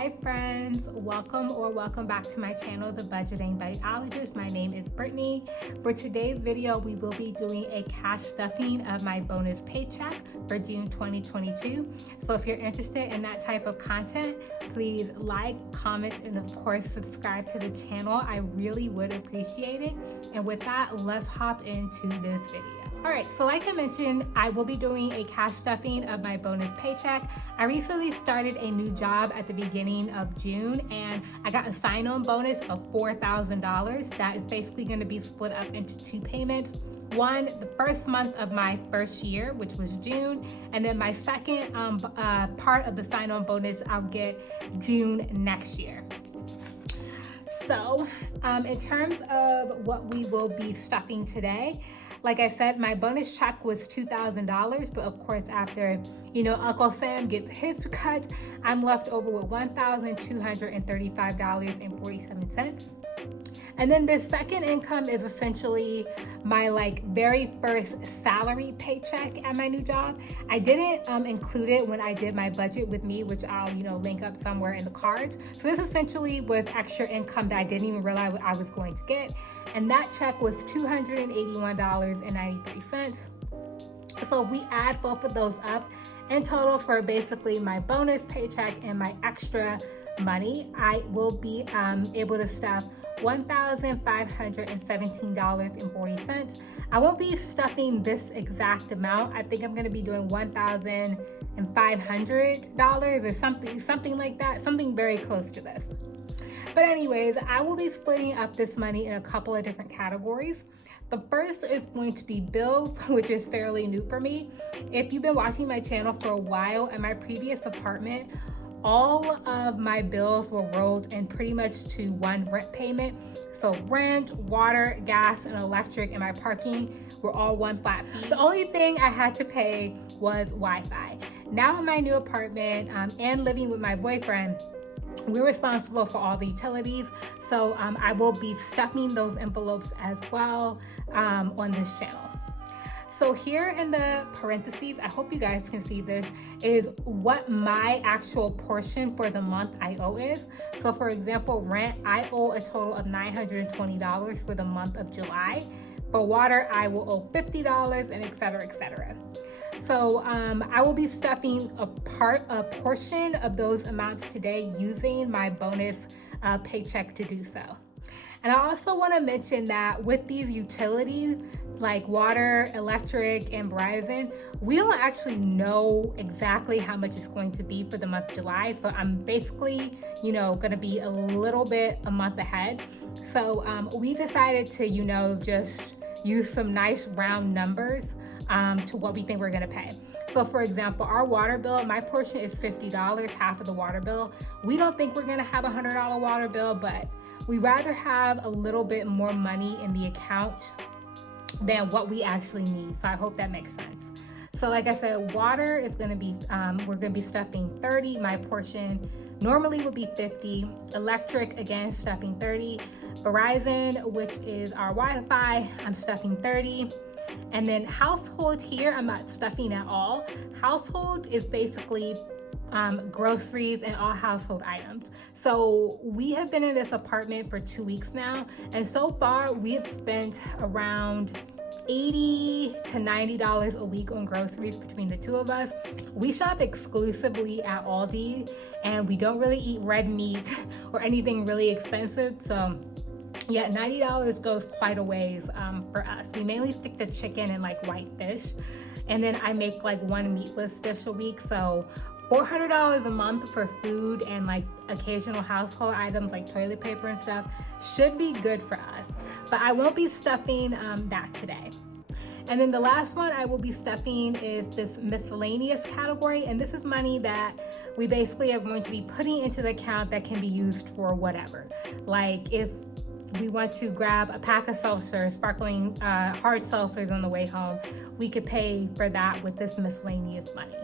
Hi friends, welcome back to my channel, The Budgeting Biologist. My name is Brittany. For today's video, we will be doing a cash stuffing of my bonus paycheck for June 2022. So if you're interested in that type of content, please like, comment, and of course subscribe to the channel. I really would appreciate it. And with that, let's hop into this video. All right, so like I mentioned, I will be doing a cash stuffing of my bonus paycheck. I recently started a new job at the beginning of June and I got a sign-on bonus of $4,000. That is basically going to be split up into two payments. One, the first month of my first year, which was June, and then my second part of the sign-on bonus I'll get June next year. So in terms of what we will be stuffing today, like I said, my bonus check was $2,000, but of course after, Uncle Sam gets his cut, I'm left over with $1,235.47. And then the second income is essentially my very first salary paycheck at my new job. I didn't include it when I did my budget with me, which I'll link up somewhere in the cards. So this essentially was extra income that I didn't even realize I was going to get. And that check was $281.93. So we add both of those up in total for basically my bonus paycheck and my extra money, I will be able to stuff $1,517.40. I won't be stuffing this exact amount. I think I'm going to be doing $1,500 or something like that, something very close to this. But anyways, I will be splitting up this money in a couple of different categories. The first is going to be bills, which is fairly new for me. If you've been watching my channel for a while, in my previous apartment, all of my bills were rolled in pretty much to one rent payment. So rent, water, gas, and electric, and my parking were all one flat fee. The only thing I had to pay was Wi-Fi. Now in my new apartment and living with my boyfriend, we're responsible for all the utilities. So I will be stuffing those envelopes as well on this channel. So here in the parentheses, I hope you guys can see this, is what my actual portion for the month I owe is. So for example, rent, I owe a total of $920 for the month of July. For water, I will owe $50 and et cetera, et cetera. So I will be stuffing a portion of those amounts today using my bonus paycheck to do so. And I also want to mention that with these utilities like water, electric, and Verizon, we don't actually know exactly how much it's going to be for the month of July. So I'm basically, going to be a little bit a month ahead. So we decided to, just use some nice round numbers to what we think we're going to pay. So for example, our water bill, my portion is $50, half of the water bill. We don't think we're going to have a $100 water bill, but we rather have a little bit more money in the account than what we actually need. So I hope that makes sense. So like I said, water is going to be, we're going to be stuffing 30. My portion normally would be 50. Electric, again, stuffing 30. Verizon, which is our Wi-Fi, I'm stuffing 30. And then household here, I'm not stuffing at all. Household is basically groceries and all household items. So we have been in this apartment for 2 weeks now, and so far we have spent around $80 to $90 a week on groceries between the two of us. We shop exclusively at Aldi, and we don't really eat red meat or anything really expensive. So yeah, $90 goes quite a ways for us. We mainly stick to chicken and white fish, and then I make one meatless dish a week. So $400 a month for food and occasional household items like toilet paper and stuff should be good for us. But I won't be stuffing that today. And then the last one I will be stuffing is this miscellaneous category. And this is money that we basically are going to be putting into the account that can be used for whatever. Like if we want to grab a pack of seltzers, sparkling hard seltzers on the way home, we could pay for that with this miscellaneous money.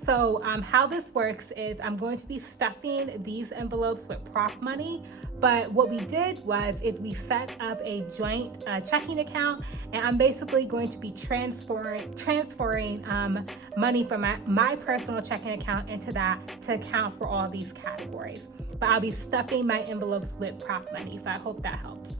So how this works is I'm going to be stuffing these envelopes with prop money, but what we did is we set up a joint checking account, and I'm basically going to be transferring money from my personal checking account into that to account for all these categories. But I'll be stuffing my envelopes with prop money, so I hope that helps.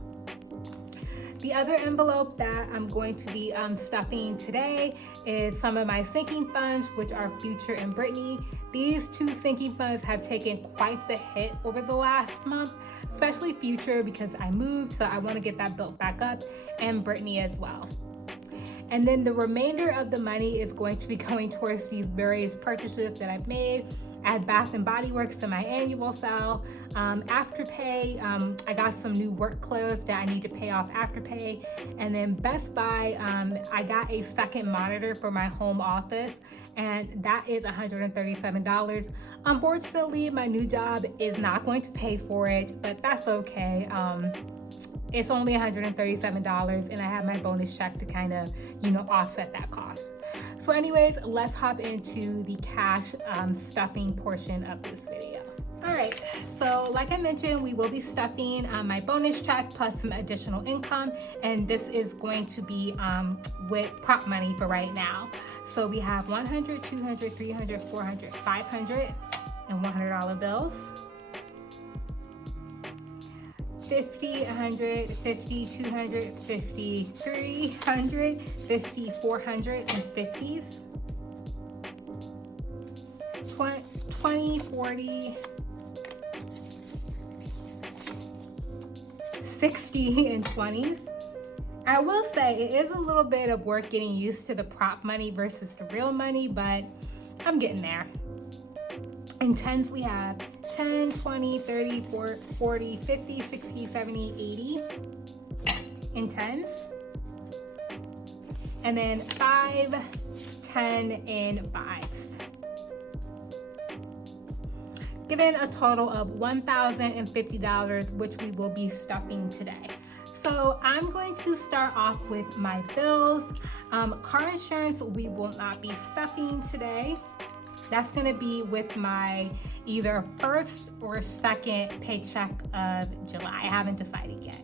The other envelope that I'm going to be stuffing today is some of my sinking funds, which are Future and Brittany. These two sinking funds have taken quite the hit over the last month, especially Future because I moved, so I want to get that built back up, and Brittany as well. And then the remainder of the money is going to be going towards these various purchases that I've made. Add Bath and Body Works to my annual sale. Afterpay, I got some new work clothes that I need to pay off Afterpay. And then Best Buy, I got a second monitor for my home office, and that is $137. Unfortunately, my new job is not going to pay for it, but that's okay. It's only $137, and I have my bonus check to kind of, offset that cost. So anyways, let's hop into the cash stuffing portion of this video. All right, so like I mentioned, we will be stuffing my bonus check plus some additional income, and this is going to be with prop money for right now. So we have 100, 200, 300, 400, 500, and $100 bills. 50, 100, 50, 200, 50, 300, 50, 400, and 50s. 20, 40, 60, and 20s. I will say it is a little bit of work getting used to the prop money versus the real money, but I'm getting there. In tens, we have 10, 20, 30, 40, 50, 60, 70, 80 in tens. And then 5, 10, and 5s. Giving a total of $1,050, which we will be stuffing today. So I'm going to start off with my bills. Car insurance, we will not be stuffing today. That's gonna be with my either first or second paycheck of July. I haven't decided yet.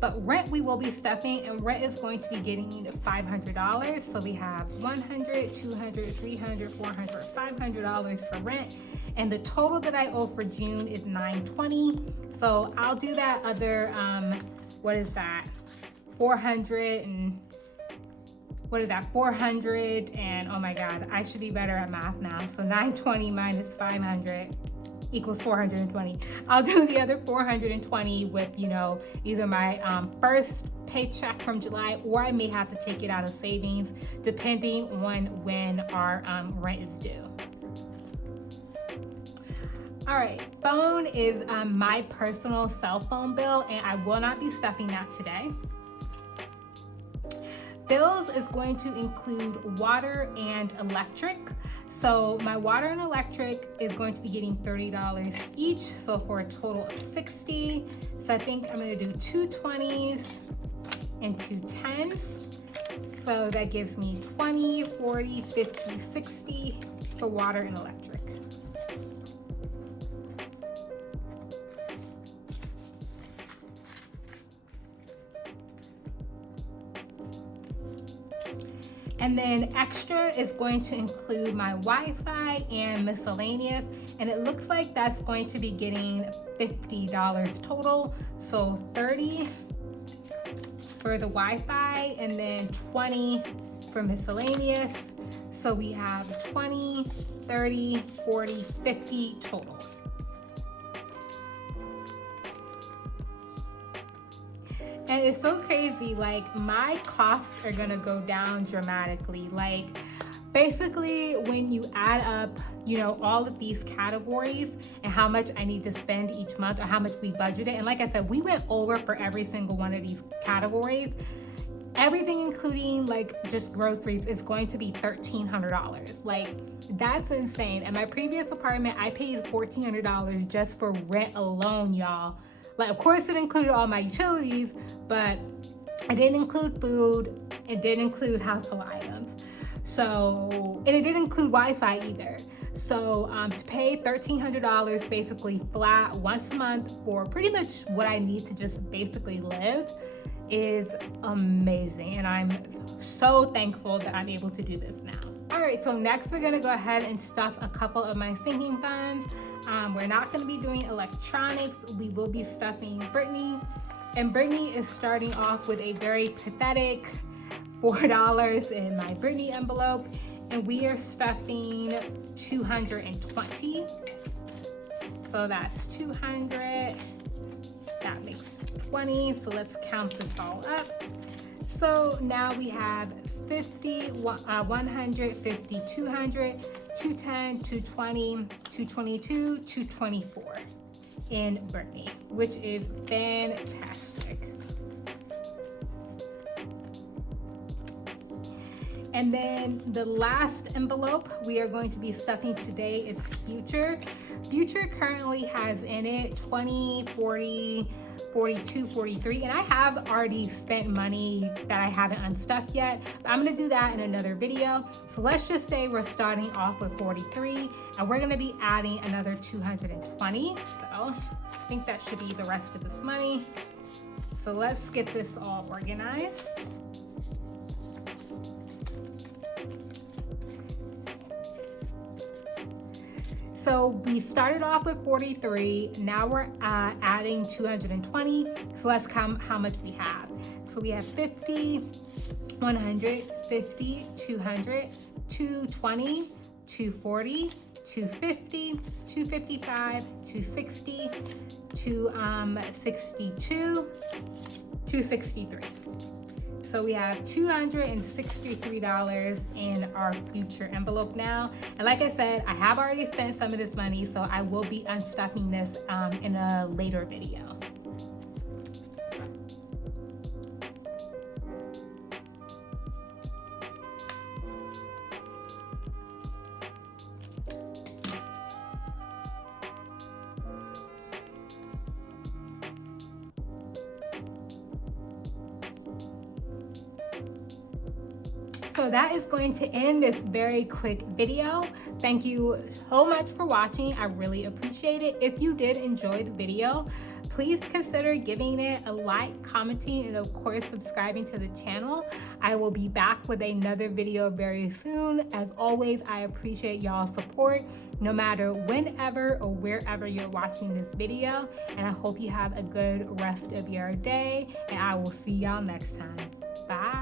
But rent we will be stuffing, and rent is going to be getting $500. So we have 100, 200, 300, 400, $500 for rent. And the total that I owe for June is $920. So I'll do that other, what is that? 400 and, what is that? 400 and, oh my God, I should be better at math now. So 920 minus 500 equals 420. I'll do the other 420 with, either my first paycheck from July, or I may have to take it out of savings depending on when our rent is due. All right, phone is my personal cell phone bill, and I will not be stuffing that today. Bills is going to include water and electric. So my water and electric is going to be getting $30 each, so for a total of $60. So I think I'm gonna do 2 20s and 2 10s. So that gives me 20, 40, 50, 60 for water and electric. And then extra is going to include my Wi-Fi and miscellaneous, and it looks like that's going to be getting $50 total. So 30 for the Wi-Fi and then 20 for miscellaneous. So we have 20, 30, 40, 50 total. And it's so crazy, like my costs are gonna go down dramatically. Like basically when you add up, all of these categories and how much I need to spend each month or how much we budgeted. And like I said, we went over for every single one of these categories. Everything including like just groceries is going to be $1,300. Like that's insane. In my previous apartment, I paid $1,400 just for rent alone, y'all. Like, of course it included all my utilities, but it didn't include food, it didn't include household items. So, and it didn't include Wi-Fi either. So to pay $1,300 basically flat once a month for pretty much what I need to just basically live is amazing. And I'm so thankful that I'm able to do this now. All right, so next we're gonna go ahead and stuff a couple of my sinking funds. We're not gonna be doing electronics. We will be stuffing Brittany. And Brittany is starting off with a very pathetic $4 in my Brittany envelope. And we are stuffing 220. So that's 200, that makes 20. So let's count this all up. So now we have 50, 100, 50, 200, 210, 220, 222, 224 in Brittany, which is fantastic. And then the last envelope we are going to be stuffing today is Future. Future currently has in it 20, 40, 42, 43, and I have already spent money that I haven't unstuffed yet, but I'm gonna do that in another video. So let's just say we're starting off with 43, and we're gonna be adding another 220. So I think that should be the rest of this money. So let's get this all organized. So we started off with 43, now we're adding 220. So let's count how much we have. So we have 50, 100, 50, 200, 220, 240, 250, 255, 260, 262, 263. So we have $263 in our Future envelope now. And like I said, I have already spent some of this money, so I will be unstuffing this in a later video. So that is going to end this very quick video. Thank you so much for watching. I really appreciate it. If you did enjoy the video, please consider giving it a like, commenting, and of course subscribing to the channel. I will be back with another video very soon. As always, I appreciate y'all's support no matter whenever or wherever you're watching this video. And I hope you have a good rest of your day, and I will see y'all next time. Bye.